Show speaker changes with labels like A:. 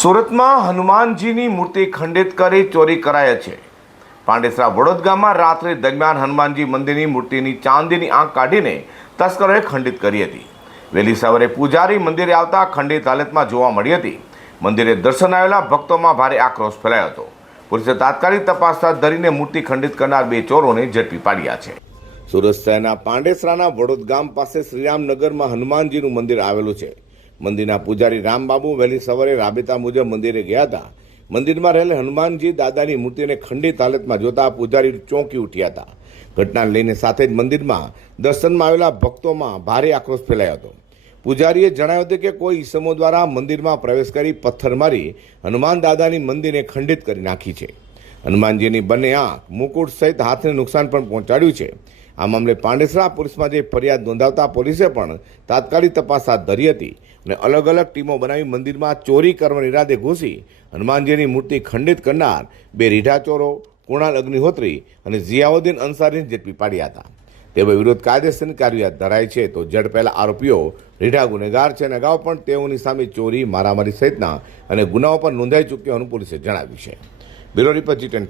A: સુરતમાં હનુમાનજીની મૂર્તિ ખંડિત કરી ચોરી કરાયા છે. પાંડેસરા વડોદ ગામમાં રાત્રિ દરમિયાન હનુમાનજી મંદિરની મૂર્તિની ચાંદીની આંખ કાઢીને તસ્કરોએ ખંડિત કરી હતી. વહેલી સવારે પૂજારી મંદિરે આવતા ખંડિત હાલતમાં જોવા મળી હતી. મંદિરે દર્શન આવેલા ભક્તોમાં ભારે આક્રોશ ફેલાયો હતો. પોલીસે તાત્કાલિક તપાસ હાથ ધરીને મૂર્તિ ખંડિત કરનાર બે ચોરોને ઝડપી પાડ્યા છે. સુરત શહેરના પાંડેસરાના વડોદ ગામ પાસે શ્રીરામનગરમાં હનુમાનજીનું મંદિર આવેલું છે. મંદિરના પૂજારી રામબાબુ વહેલી સવારે રાબેતા મુજબ મંદિરે ગયા હતા. મંદિરમાં રહેલ હનુમાનજી દાદાની મૂર્તિને ખંડિત હાલતમાં જોતા પૂજારી ચોંકી ઉઠ્યા હતા. ઘટનાને લઈને સાથે જ મંદિરમાં દર્શનમાં આવેલા ભક્તોમાં ભારે આક્રોશ ફેલાયો હતો. પૂજારીએ જણાવ્યું હતું કે કોઈ ઈસમો દ્વારા મંદિરમાં પ્રવેશ કરી પથ્થર મારી હનુમાન દાદાની મંદિરને ખંડિત કરી નાખી છે. હનુમાનજીની બંને આંખ મુકુટ સહિત હાથને નુકસાન પણ પહોંચાડ્યું છે. આ મામલે પાંડેસરા પોલીસમાં જે ફરિયાદ નોંધાવતા પોલીસે પણ તાત્કાલિક તપાસ હાથ ધરી હતી અને અલગ અલગ ટીમો બનાવી મંદિરમાં ચોરી કરવાના ઇરાદે ઘૂસી હનુમાનજીની મૂર્તિ ખંડિત કરનાર બે રીઢા ચોરો કુણાલ અગ્નિહોત્રી અને ઝિયાઉદ્દીન અંસારીને ઝડપી પાડ્યા હતા. તેઓ વિરોધ કાયદેસરની કાર્યવાહી ધરાય છે તો ઝડપેલા આરોપીઓ રીઢા ગુનેગાર છે અને અગાઉ પણ તેઓની સામે ચોરી, મારામારી સહિતના અને ગુનાઓ પણ નોંધાઈ ચૂક્યા હોવાનું પોલીસે જણાવ્યું છે. બ્યુરો રિપોર્ટ જી ટેન